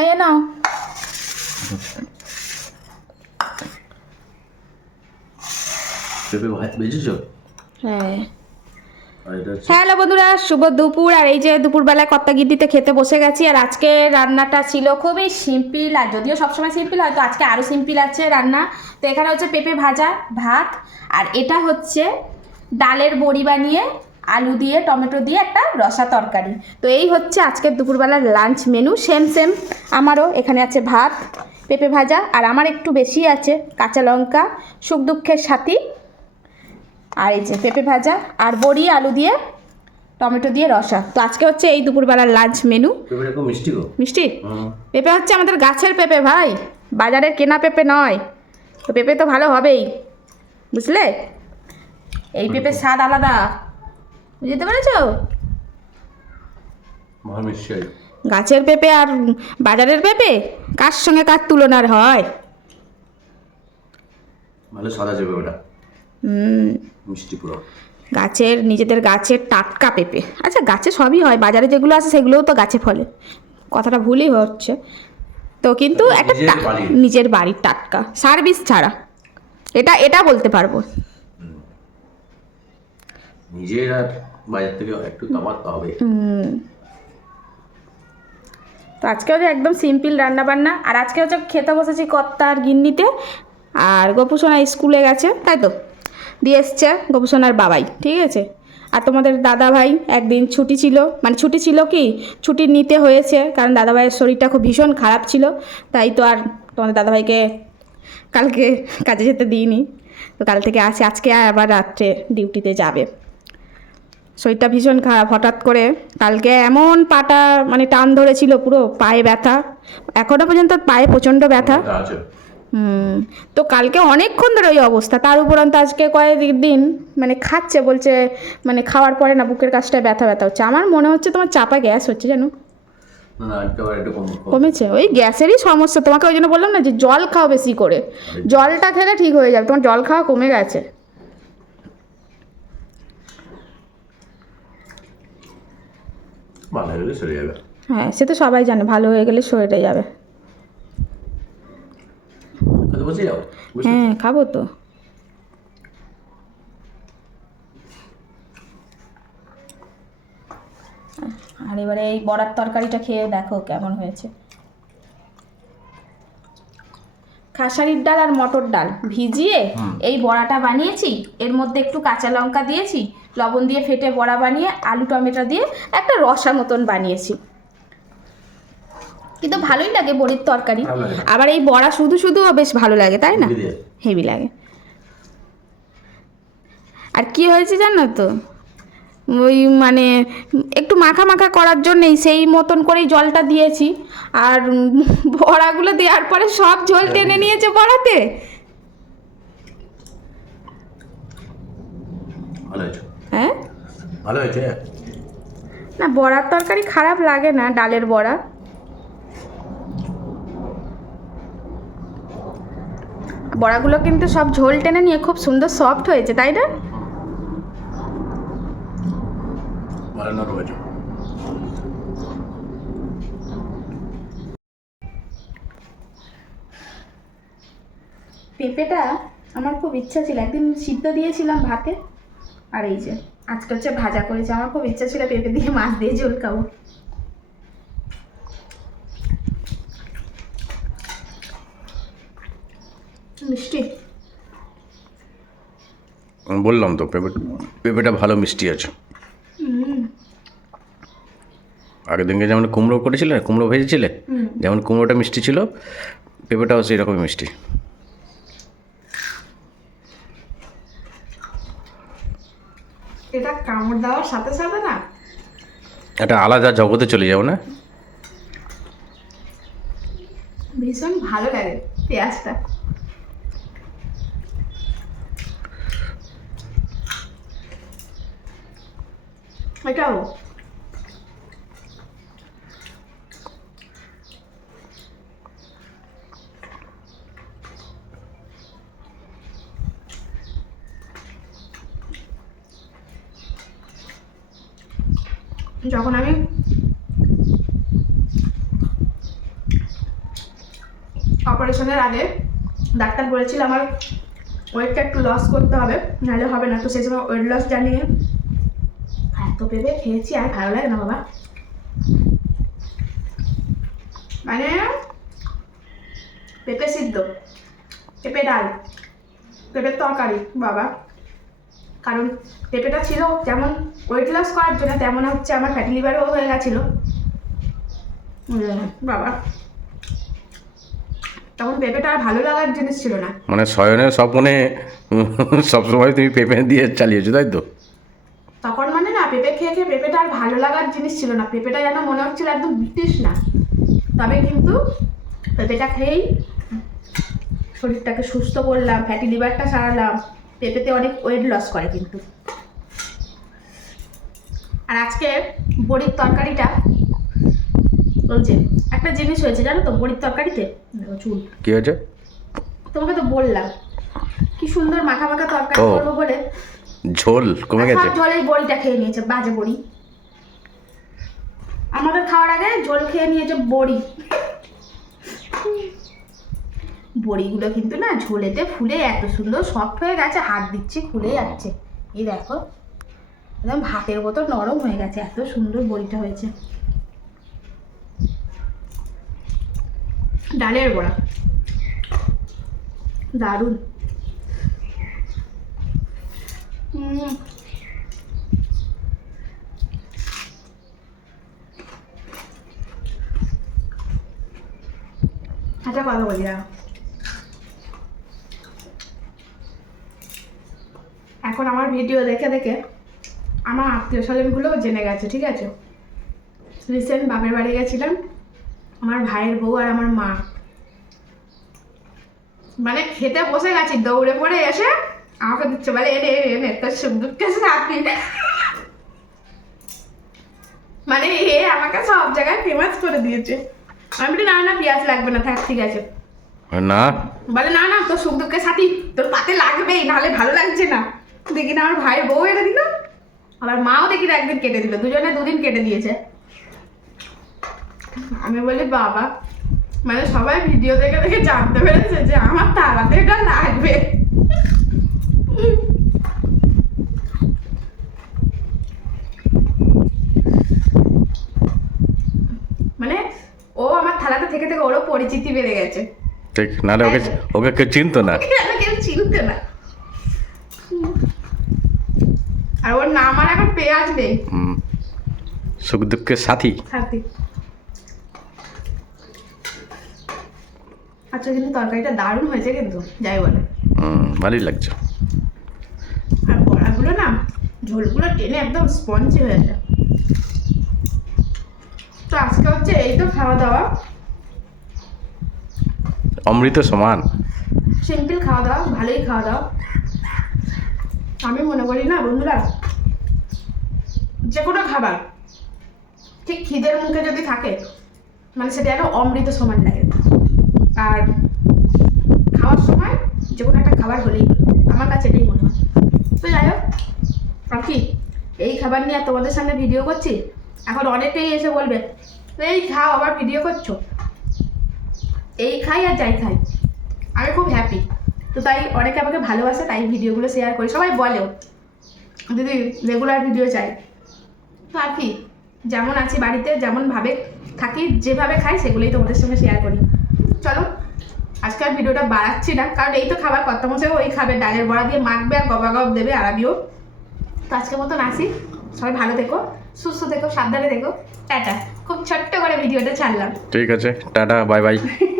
এই নাও। পেঁপে ভাত বেজেছো? হ্যাঁ। আর হ্যালো বন্ধুরা শুভ দুপুর। আর এই যে দুপুরবেলায় কত্তা গিদ্দিতে খেতে বসে গেছি আর আজকে রান্নাটা ছিল খুবই সিম্পল আর যদিও সবসময় সিম্পল হয়তো আজকে আরও সিম্পল আছে রান্না। তো এখানে হচ্ছে পেঁপে ভাজা ভাত আর এটা হচ্ছে ডালের বড়ি বানিয়ে আলু দিয়ে টমেটো দিয়ে একটা রসা তরকারি। তো এই হচ্ছে আজকের দুপুরবেলার লাঞ্চ মেনু। Same same. আমারও এখানে আছে ভাত পেঁপে ভাজা আর আমার একটু বেশি আছে কাঁচা লঙ্কা সুখ দুঃখের সাথী আর এই যে পেঁপে ভাজা আর বড়ি আলু দিয়ে টমেটো দিয়ে রসা। তো আজকে হচ্ছে এই দুপুরবেলার লাঞ্চ মেনু। মিষ্টি মিষ্টি? পেঁপে হচ্ছে আমাদের গাছের পেঁপে ভাই। বাজারের কেনা পেঁপে নয়। তো পেঁপে তো ভালো হবেই। বুঝলে? এই পেঁপের স্বাদ আলাদা। বুঝতে পেরেছ? গাছের পেঁপে আর বাজারের পেঁপে কার সঙ্গে কার তুলনার হয়? ভালো সাদা যাবে ওটা। হুম। মিষ্টি পুরো। গাছের নিজেদের গাছের টাটকা পেঁপে। আচ্ছা গাছে সবই হয় বাজারে যেগুলো আছে সেগুলোও তো গাছে ফলে। কথাটা ভুলই হচ্ছে। তো কিন্তু একটা নিজের নিজের বাড়ির টাটকা। সার্ভিস ছাড়া। এটা এটা বলতে পারব। নিজের আর বাজার থেকে একটু তফাৎ তো হবে। তো আজকে হচ্ছে একদম সিম্পল রান্না বান্না আর আজকে হচ্ছে খেতে বসেছি কর্তা আর গিন্নিতে। আর গোপুসোনা স্কুলে গেছে, তাই তো? দিয়ে এসছে গোপুসোনার বাবাই, ঠিক আছে? আর তোমাদের দাদা ভাই একদিন ছুটি ছিল মানে ছুটি ছিল কি? ছুটি নিতে হয়েছে, কারণ দাদা ভাইয়ের শরীরটা খুব ভীষণ খারাপ ছিল। তাই তো আর তোমাদের দাদা ভাইকে কালকে কাজে যেতে দিইনি। তো কাল থেকে আসে আজকে আবার রাত্রে ডিউটিতে যাবে। শরীরটা ভীষণ খারাপ হঠাৎ করে কালকে এমন পাটা মানে টান ধরেছিল পুরো পায়ে ব্যথা এখনও পর্যন্ত পায়ে প্রচণ্ড ব্যথা। তো কালকে অনেকক্ষণ ধরে ওই অবস্থা তার উপরন্ত আজকে কয়েকদিন মানে খাচ্ছে বলছে মানে খাওয়ার পরে না বুকের কাছটায় ব্যথা ব্যথা হচ্ছে। আমার মনে হচ্ছে তোমার চাপা গ্যাস হচ্ছে জানো। কমেছে? ওই গ্যাসেরই সমস্যা। তোমাকে ওই জন্য বললাম না যে জল খাও বেশি করে। জলটা খেলে ঠিক হয়ে যাবে। তোমার জল খাওয়া কমে গেছে। ভালো হয়ে গেলে সরে যাবে। হ্যাঁ সে তো সবাই জানে ভালো হয়ে গেলে শরীরে যাবে। হ্যাঁ খাব তো। আর এবারে এই বড়ার তরকারিটা খেয়ে দেখো কেমন হয়েছে। খাসারির ডাল আর মটর ডাল। ভিজিয়ে এই বড়াটা বানিয়েছি। এর মধ্যে একটু কাঁচা লঙ্কা দিয়েছি লবণ দিয়ে ফেটে বড়া বানিয়ে আলু টমেটো দিয়ে একটা রসা মতন বানিয়েছি। কিন্তু ভালোই লাগে বড়ির তরকারি। আবার এই বড়া শুধু শুধুও বেশ ভালো লাগে তাই না। হেভি লাগে। আর কি হয়েছে জানো তো? ওই মানে একটু মাখা মাখা করার জন্যেই সেই মতন করেই জলটা দিয়েছি। আর বড়াগুলো দেওয়ার পরে সব ঝোল টেনে নিয়েছে বড়াতে। হ্যাঁ? ভালো হয়েছে? না বড়ার তরকারি খারাপ লাগে না ডালের বড়া। বড়াগুলো কিন্তু সব ঝোল টেনে নিয়ে খুব সুন্দর সফট হয়েছে তাই না? ভালো নরম হয়েছে পেঁপেটা আমার খুব ইচ্ছা ছিল। একদিন সিদ্ধ দিয়েছিলাম ভাতে। আর এই যে আজকে হচ্ছে ভাজা করেছে। আমার খুব ইচ্ছা ছিল পেঁপে দিয়ে মাছ দিয়ে ঝোল খাব। মিষ্টি? বললাম তো পেঁপে পেঁপেটা ভালো মিষ্টি আছে। আগের দিনকে যেমন কুমড়ো করেছিলে কুমড়ো ভেজেছিলে যেমন কুমড়োটা মিষ্টি ছিল পেঁপেটাও সেই রকমই মিষ্টি। এটা কামড় দেওয়ার সাথে সাথে না? একটা আলাদা জগতে চলে যাও না? ভীষণ ভালো লাগে পেঁয়াজটা। এটাও। যখন আমি অপারেশনের আগে ডাক্তার বলেছিল আমার ওয়েটটা একটু লস করতে হবে, নাহলে হবে না। তো সেই সময় ওয়েট লস জানিয়ে এত পেঁপে খেয়েছি, আর ভালো লাগে না বাবা। মানে পেঁপে সিদ্ধ, পেঁপে ডাল, পেঁপের তরকারি, বাবা। কারণ পেঁপেটা ছিল যেমন ওয়েট লস করার জন্য তেমন হচ্ছে আমার ফ্যাটি লিভারও হয়ে গেছিল। বাবা। তখন পেঁপেটা আর ভালো লাগার জিনিস ছিল না। মানে শয়নের স্বপ্নে সবসময় তুমি পেঁপে দিয়ে চালিয়েছো তাই তো? তখন মানে না পেঁপে খেয়ে খেয়ে পেঁপেটা আর ভালো লাগার জিনিস ছিল না। পেঁপেটা যেন মনে হচ্ছিল একদম ব্রিটিশ না। তবে কিন্তু পেঁপেটা খেয়েই শরীরটাকে সুস্থ করলাম ফ্যাটি লিভারটা সারালাম। পেঁপেতে অনেক ওয়েট লস করে কিন্তু। আর আজকে বড়ির তরকারিটা বলছে একটা জিনিস হয়েছে জানো তো বড়ির তরকারিতে চুল। কি হয়েছে? তোমাকে তো বললাম কি সুন্দর মাখা মাখা তরকারি করব বলে। ঝোল কমে গেছে? ঝোলেই বড়িটা খেয়ে নিয়েছে বাজে বড়ি। আমাদের খাওয়ার আগে ঝোল খেয়ে নিয়েছে বড়ি। বড়িগুলো কিন্তু না ঝোলেতে ফুলে এত সুন্দর সফট হয়ে গেছে, হাত দিচ্ছি, খুলে যাচ্ছে। এই দেখো, একদম ভাতের মতো নরম হয়ে গেছে, এত সুন্দর বড়িটা হয়েছে। ডালের বড়া। দারুণ। একটা কথা বলি না এখন আমার ভিডিও দেখে দেখে আমার আত্মীয় স্বজনগুলোও জেনে গেছে ঠিক আছে? রিসেন্ট বাপের বাড়ি গেছিলাম আমার ভাইয়ের বউ আর আমার মা। মানে খেতে বসে গেছি দৌড়ে পড়ে এসে আমাকে দিচ্ছে বলে এনে এনে এনে তোর সুন্দরকে সাথে মানে এ আমাকে সব জায়গায় ফেমাস করে দিয়েছে। আমি বলি না না পেঁয়াজ লাগবে না থাক ঠিক আছে। না। বলে না না তোর সুন্দরকে সাথী তোর পাতে লাগবেই নাহলে ভালো লাগছে না। দেখি না আমার ভাইয়ের বউ এনে দিল। আমার মাও দেখি না একদিন কেটে দিল। দুজনে দুদিন কেটে দিয়েছে। আমি বলি বাবা মানে সবাই ভিডিও দেখে দেখে জানতে পেরেছে যে আমার তারাতে এটা লাগবে। মানে ও আমার থালাতে থেকে থেকে ওরও পরিচিতি বেড়ে গেছে। ঠিক নাহলে ওকে ওকে কেউ চিনতো না। কেন কেউ চিনতে না। আর ওর নাম আর এখন পেঁয়াজ নেই। হুম। সুখ দুঃখের সাথী। সাথী। আচ্ছা কিন্তু তরকারিটা দারুণ হয়েছে কিন্তু যাই বলে। হুম, ভালোই লাগছে। আর বড়াগুলো না ঝোলগুলো টেনে একদম স্পঞ্জি হয়েছে তো আজকে হচ্ছে এই তো খাওয়া দাওয়া অমৃত সমান। সিম্পল খাওয়া দাওয়া ভালোই খাওয়া দাওয়া আমি মনে করি না বন্ধুরা যে কোনো খাবার, ঠিক খিদের মুখে যদি থাকে মানে সেটা যেন অমৃত সমান লাগে। আর খাওয়ার সময় যে কোনো একটা খাবার হলেই হলো। আমার কাছে এটাই মনে হয়। তো যাই হোক আর কি এই খাবার নিয়ে তোমাদের সামনে ভিডিও করছি। এখন অনেকেই এসে বলবে, এই খাও, আবার ভিডিও করছ? এই খাই আর যাই খাই। আমি খুব হ্যাপি তো তাই অনেকে আমাকে ভালোবাসে, তাই ভিডিওগুলো শেয়ার করি। সবাই বলেও, দিদি রেগুলার ভিডিও চাই। আর কি যেমন আছি বাড়িতে যেমনভাবে থাকি যেভাবে খাই সেগুলোই তোমাদের সঙ্গে শেয়ার করি। চলো আজকে আর ভিডিওটা বাড়াচ্ছি না কারণ এই তো খাবার কত মশাই ওই খাবে ডালের বড়া দিয়ে মাখবে আর গবা গব দেবে আর আমিও তো আজকের মতন আসি সবাই ভালো থেকো সুস্থ থেকো সাবধানে থেকো টাটা। খুব ছোট্ট করে ভিডিওটা ছাড়লাম। ঠিক আছে টাটা বাই বাই